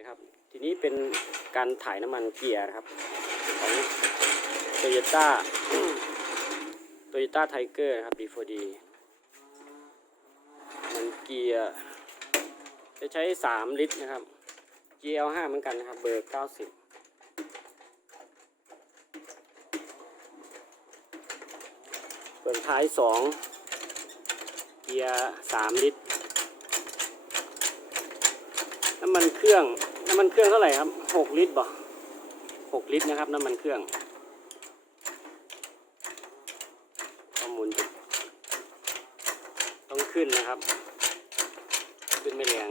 นะครับ ทีนี้เป็นการถ่ายน้ำมันเกียร์นะครับของโตโยต้าโตโยต้าไทเกอร์นะครับ D4D มันเกียร์ จะใช้ 3 ลิตรนะครับ GL5 เหมือนกันนะครับ เบอร์ 90เปิดท้าย 2 เกียร์ 3 ลิตร น้ำมันเครื่อง น้ำมันเครื่องเท่าไหร่ครับหกลิตรบ่หกลิตรนะครับน้ำมันเครื่องข้อมูลต้องขึ้นนะครับ ขึ้นไม่แรง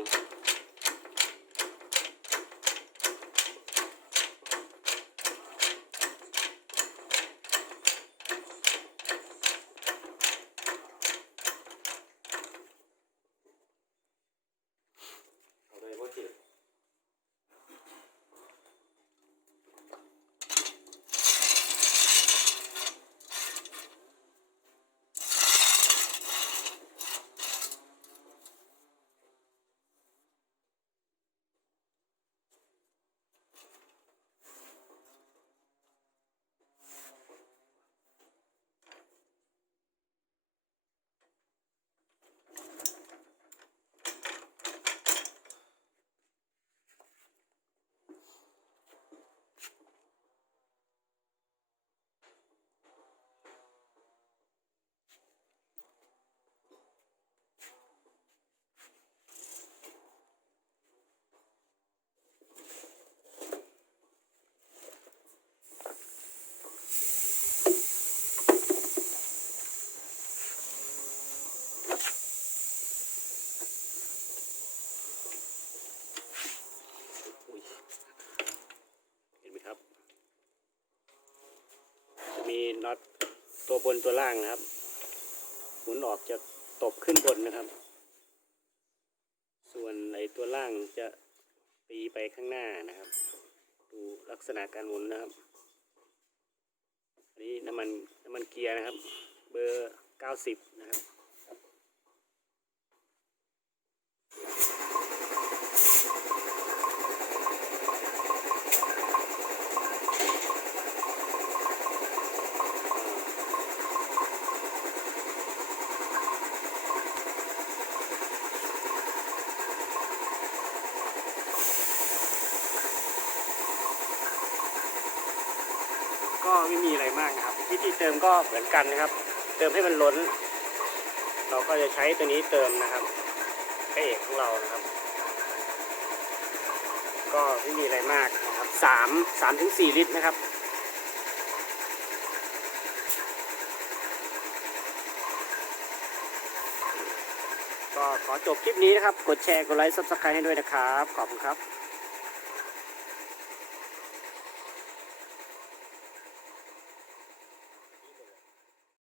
เอาเลยว่าสิอุ๊ยเห็นไหมครับ จะมี น็อตตัวบนตัวล่างนะครับ หมุนออกจะตบขึ้นบนนะครับ ส่วนไอตัวล่างจะตีไปข้างหน้านะครับ ดูลักษณะการหมุนนะครับ อันนี้น้ำมันน้ำมันเกียร์นะครับ เบอร์ 90 นะครับ ก็ไม่มีอะไรมากนะครับ วิธีเติมก็เหมือนกันนะครับ เติมให้มันล้น เราก็จะใช้ตัวนี้เติมนะครับพระเอกของเรานะครับ ก็ไม่มีอะไรมากนะครับสามสามถึงสี่ลิตรนะครับก็ขอจบคลิปนี้นะครับ กดแชร์ กดไลค์ ซับสไครต์ให้ด้วยนะครับ ขอบคุณครับ